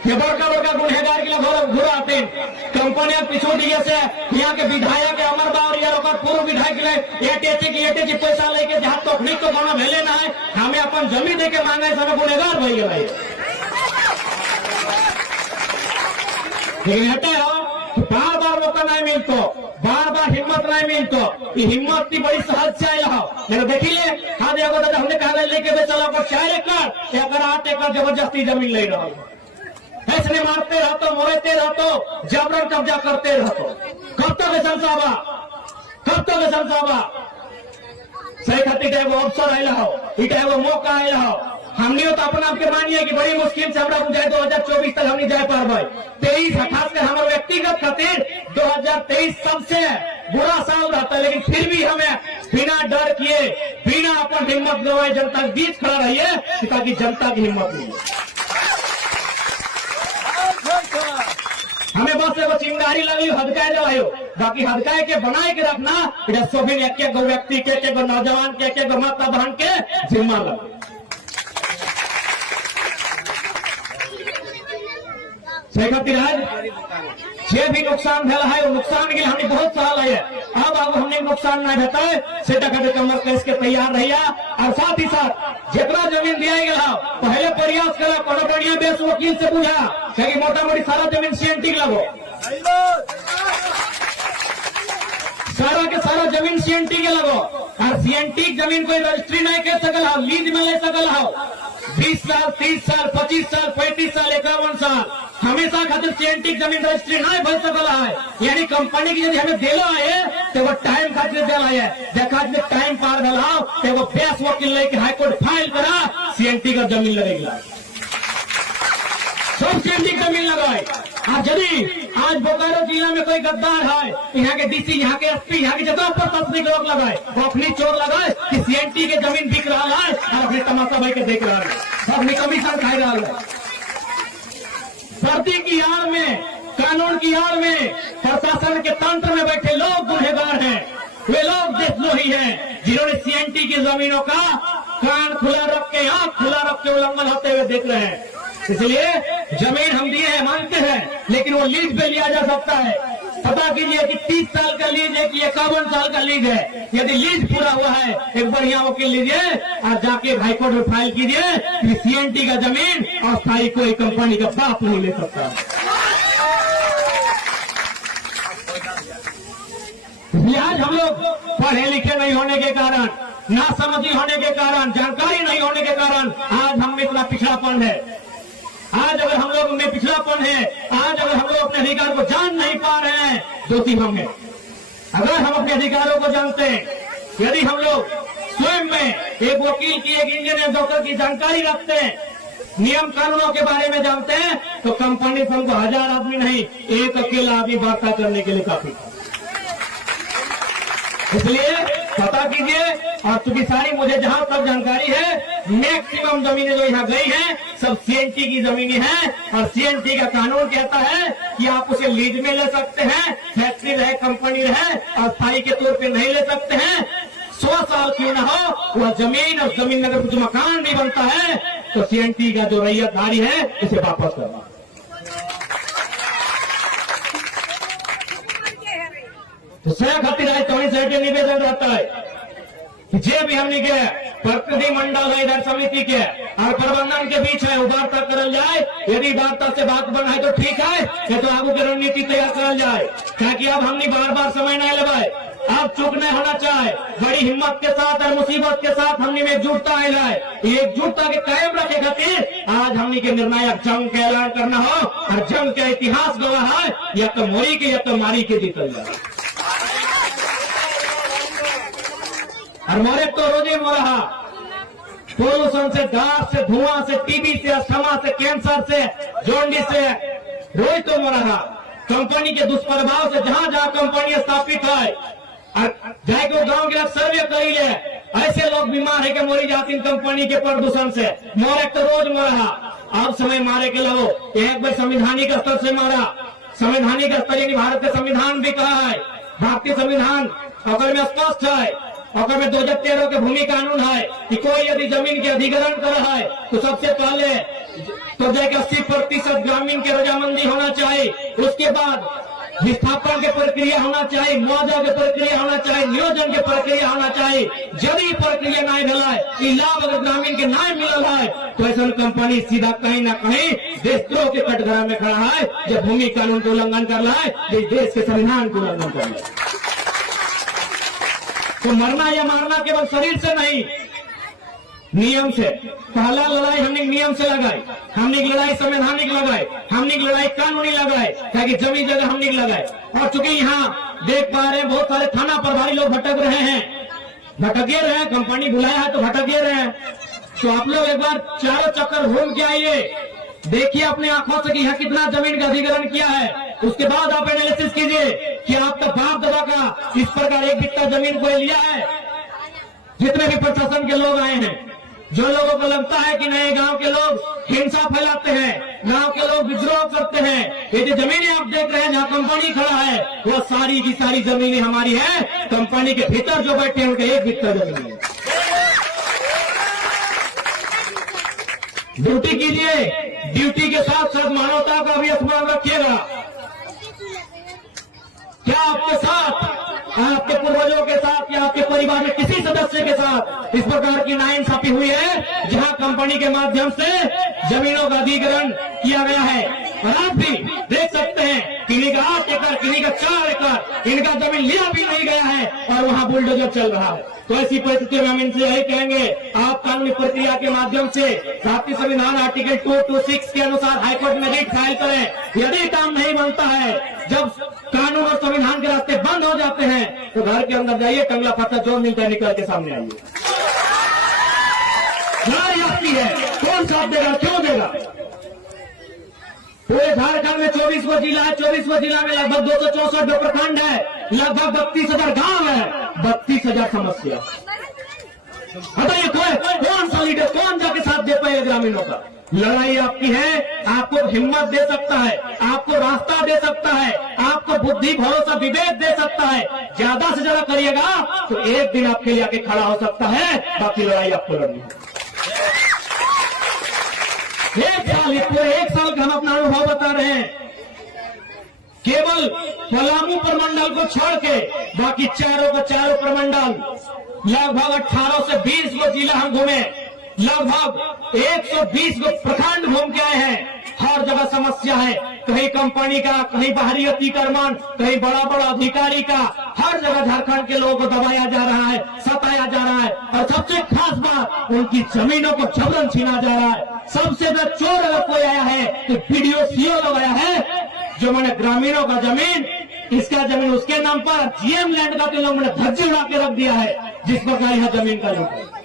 ये बड़का बड़का गुनहगार के लोग घुरा आते कंपनियां पिछू दिए से यहाँ के विधायक अमर बावर या पूर्व विधायक एटे की पैसा लेके जहाँ तकनीक को गाना भेले ना है हमें अपन जमीन दे के मांगे समय गुनहगार भई गए। लेकिन हटे हो बार बार मौका नहीं मिलतो, बार बार हिम्मत नहीं मिलतो। ये हिम्मत की बड़ी सहज से आया हो। लेकिन देखिए हाँ देखो दादा हमने कहा लेके बेचला को 4 एकड़ या 8 एकड़ जबरदस्ती जमीन ले रहा है। ऐसे मारते रहतो, मोड़ते रहतो, जबरन कब्जा करते रहतो। कब तक संसाबा, कब तक संसाबा सही खातिर एगो अवसर आयल हो, एगो मौका आयल हो। हमने तो अपना आपके मानिए कि बड़ी मुश्किल से हमरा बुझाए 2024 तक हमने जाए पाए। 23 खासकर हमारे व्यक्तिगत खातिर 2023 सबसे बुरा साल रहता है, लेकिन फिर भी हमें बिना डर किए बिना अपन हिम्मत गवाए जनता के बीच खड़ा रहिए ताकि जनता की हिम्मत मिले। हमें बस एगो चिंगारी लगी हदकाए जलायो, बाकी हदकाए के बनाए के रखना सभी एक एक व्यक्ति के एक नौजवान के एक माता बहन के जिम्मा लगे। सही खातिर जे भी नुकसान भेल है वो नुकसान के हमने बहुत साल है। अब हमने नुकसान नहीं भेटा है से कमर कस के तैयार रहिया। और साथ ही साथ जितना जमीन दिया गया पहले प्रयास करा कोनो बढ़िया बेस वकील से पूछा कहीं मोटा मोटी सारा जमीन सीएनटी लगो, सारा के सारा जमीन सीएनटी के लगो। और सीएनटी जमीन कोई रजिस्ट्री नहीं कर सकल हो, लीज में ले सकल हो। 20 साल 30 साल 25 साल 35 साल 51 साल हमेशा खातिर सीएनटी जमीन रजिस्ट्री नहीं बन सकला है। यानी कंपनी की यदि हमें दिलो है तो वो टाइम खातिर दिला है, देखा टाइम पार दिलाओ तो वो बेस वकील लेके हाईकोर्ट फाइल करा सीएनटी का जमीन लगेगा, सब सीएनटी जमीन लगाए। आज यदि आज बोकारो जिला में कोई गद्दार है, यहाँ के डीसी, यहाँ के एसपी, यहाँ के जितना प्रशासनिक लोग लगाए वो अपनी चोर लगाए कि सीएनटी के जमीन बिक रहा है और अपने तमाशा भाई के देख रहा है, अपनी कमीशन खा रहा है। भर्ती की आड़ में, कानून की आड़ में, प्रशासन के तंत्र में बैठे लोग गुनहगार हैं। वे लोग देशद्रोही हैं जिन्होंने सीएनटी की जमीनों का कान खुला रख के, आंख खुला रख के उल्लंघन होते हुए देख रहे हैं। इसलिए जमीन हम दिए हैं मानते हैं, लेकिन वो लीज पे लिया जा सकता है। पता कीजिए कि 30 साल का लीज है कि 51 साल का लीज है। यदि लीज पूरा हुआ है एक बढ़िया वकील लीजिए और जाके हाईकोर्ट में फाइल कीजिए कि सीएनटी का जमीन अस्थायी कोई कंपनी का बाप नहीं ले सकता। आज हम लोग पढ़े लिखे नहीं होने के कारण, ना समझी होने के कारण, जानकारी नहीं होने के कारण आज हम में इतना पिछड़ापन है। आज अगर हम लोग में पिछड़ापन है, आज अगर हम लोग अपने अधिकार को जान नहीं पा रहे हैं, दोषी हम हैं। अगर हम अपने अधिकारों को जानते हैं, यदि हम लोग स्वयं में एक वकील की, एक इंजीनियर, डॉक्टर की जानकारी रखते हैं, नियम कानूनों के बारे में जानते हैं, तो कंपनी से हमको 1000 आदमी नहीं, एक अकेला आदमी वार्ता करने के लिए काफी। इसलिए पता कीजिए। और चूंकि सारी मुझे जहां तक जानकारी है मैक्सिमम जमीनें जो यहाँ गई हैं सब सीएनटी की जमीनें हैं। और सीएनटी का कानून कहता है कि आप उसे लीज में ले सकते हैं, फैक्ट्री रहे, कंपनी रहे, अस्थायी के तौर पे नहीं ले सकते हैं। 100 साल क्यों न हो वह जमीन, और जमीन अगर कुछ मकान भी बनता है तो सीएनटी का जो रैयतदारी है इसे वापस करना। तो सह खातिर चौबीस निवेदन रहता है कि जे भी हमने के प्रतिनिधि मंडल है इधर समिति के और प्रबंधन के बीच में वार्ता करल जाए। यदि वार्ता से बात बना है तो ठीक है, नहीं तो आगू की रणनीति तैयार करल जाए। ताकि अब हमने बार बार समय नहीं लगाए, अब चूक नहीं होना चाहे। बड़ी हिम्मत के साथ और मुसीबत के साथ हमने में एकजुटता है, एकजुटता के कायम रखे खातिर आज हमने के निर्णायक जंग का ऐलान करना हो। और जंग का इतिहास गवाह है, या तो मोरी के या तो मारी के जीतल जाए। और मोरे तो रोजे मोरहा पोल्यूशन से, दास से, धुआं से, टीबी से, अस्थमा से, कैंसर से, जॉन्डिस से रोज तो मोरहा। कंपनी के दुष्प्रभाव से जहां जहां कंपनी स्थापित है और जाके गांव के सर्वे करी ले, ऐसे लोग बीमार है कि मोरी जाती कंपनी के प्रदूषण से। मोरे तो रोज मोरहा। अब समय मारे के लो एक बार संवैधानिक स्तर से मारा। संवैधानिक स्तर यानी भारत का संविधान भी कहा है, भारतीय संविधान अगर में स्पष्ट है, अगर में 2013 के भूमि कानून है कि कोई यदि जमीन के अधिग्रहण कर रहा है तो सबसे पहले तो जाके 80% ग्रामीण उसके बाद विस्थापन के प्रक्रिया होना चाहिए, मुआवजा के प्रक्रिया होना चाहिए, नियोजन के प्रक्रिया होना चाहिए। यदि प्रक्रिया नहीं मिला लाभ अगर ग्रामीण के नहीं मिल है तो ऐसा कंपनी सीधा कहीं ना कहीं देशद्रोह के कटघरा में खड़ा है, जब भूमि कानून का उल्लंघन कर रहा है, देश के संविधान का उल्लंघन कर रहा है। तो मरना या मारना केवल शरीर से नहीं, नियम से। पहला लड़ाई हमने नियम से लगाई, हमने लड़ाई संवैधानिक लगाई, हमने लड़ाई कानूनी लगाई, ताकि जमीन जगह हमने लगाए। और चूंकि यहाँ देख पा रहे हैं बहुत सारे थाना प्रभारी लोग भटक रहे हैं, भटके रहे हैं, कंपनी बुलाया है तो भटके रहे हैं। तो आप लोग एक बार चारों चक्कर घूम के आइए, देखिए अपने आंखों से कि यहाँ कितना जमीन का अधिग्रहण किया है। उसके बाद आप एनालिसिस कीजिए कि आपका बाप दादा का इस प्रकार एक बित्ता जमीन को लिया है। जितने भी प्रशासन के लोग आए हैं, जो लोगों को लगता है कि नए गांव के लोग हिंसा फैलाते हैं, गांव के लोग विद्रोह करते हैं, ये जो जमीनें आप देख रहे हैं जहां कंपनी खड़ा है, वो सारी की सारी जमीनें हमारी है। कंपनी के भीतर जो बैठे हैं उनके एक बित्ता जमीन है। ड्यूटी कीजिए, ड्यूटी के साथ साथ मानवता का भी स्मरण रखिएगा। क्या आपके साथ, आपके पूर्वजों के साथ या आपके परिवार में किसी सदस्य के साथ इस प्रकार की नाइंसाफी हुई है जहां कंपनी के माध्यम से जमीनों का अधिग्रहण किया गया है? और आप भी देख सकते हैं किन्हीं का 8 एकड़, किन्हीं का 4 एकड़, इनका जमीन लिया भी नहीं गया है और वहां बुलडोजर चल रहा है। तो ऐसी परिस्थिति में हम इनसे यही कहेंगे, आप कानूनी प्रक्रिया के माध्यम से भारतीय संविधान आर्टिकल 226 के अनुसार हाईकोर्ट में रिट फाइल करें। यदि काम नहीं बनता है, जब कानून और संविधान के रास्ते बंद हो जाते हैं, तो घर के अंदर जाइए, टंगला फटा जो मिलता है निकल के सामने आइए। लड़ाई आपकी है, कौन साथ देगा, क्यों देगा? पूरे झारखंड में 24 जिला है, 24 जिला में लगभग 264 प्रखंड है, लगभग 32,000 गांव है, 32,000 समस्या। बताइए कौन सा लीडर, कौन जाके साथ दे पाएगा ग्रामीणों का? लड़ाई आपकी है, आपको हिम्मत दे सकता है, आपको रास्ता दे सकता है, आपको बुद्धि भरोसा विवेक दे सकता है। ज्यादा से ज्यादा करिएगा तो एक दिन आपके लिए आके खड़ा हो सकता है, बाकी लड़ाई आपको लड़नी है। पूरे एक साल का हम अपना अनुभव बता रहे हैं। केवल पलामू प्रमंडल को छोड़ के बाकी चारों प्रमंडल लगभग 18 से 20 गो जिला हम घूमे, लगभग 120 गो प्रखंड घूम के आए हैं। हर जगह समस्या है, कहीं कंपनी का, कहीं बाहरी अतिक्रमण, कहीं बड़ा बड़ा अधिकारी का। हर जगह झारखंड के लोगों को दबाया जा रहा है, सताया जा रहा है, और सबसे खास बात उनकी जमीनों को जबरन छीना जा रहा है। सबसे ज्यादा चोर अगर कोई आया है तो वीडियो सीओ लोग आया है, जो मैंने ग्रामीणों का जमीन, इसका जमीन उसके नाम पर, जीएम लैंड का तो लोग मैंने धज्जी उड़ा के रख दिया है, जिस प्रकार यह जमीन का लूट है।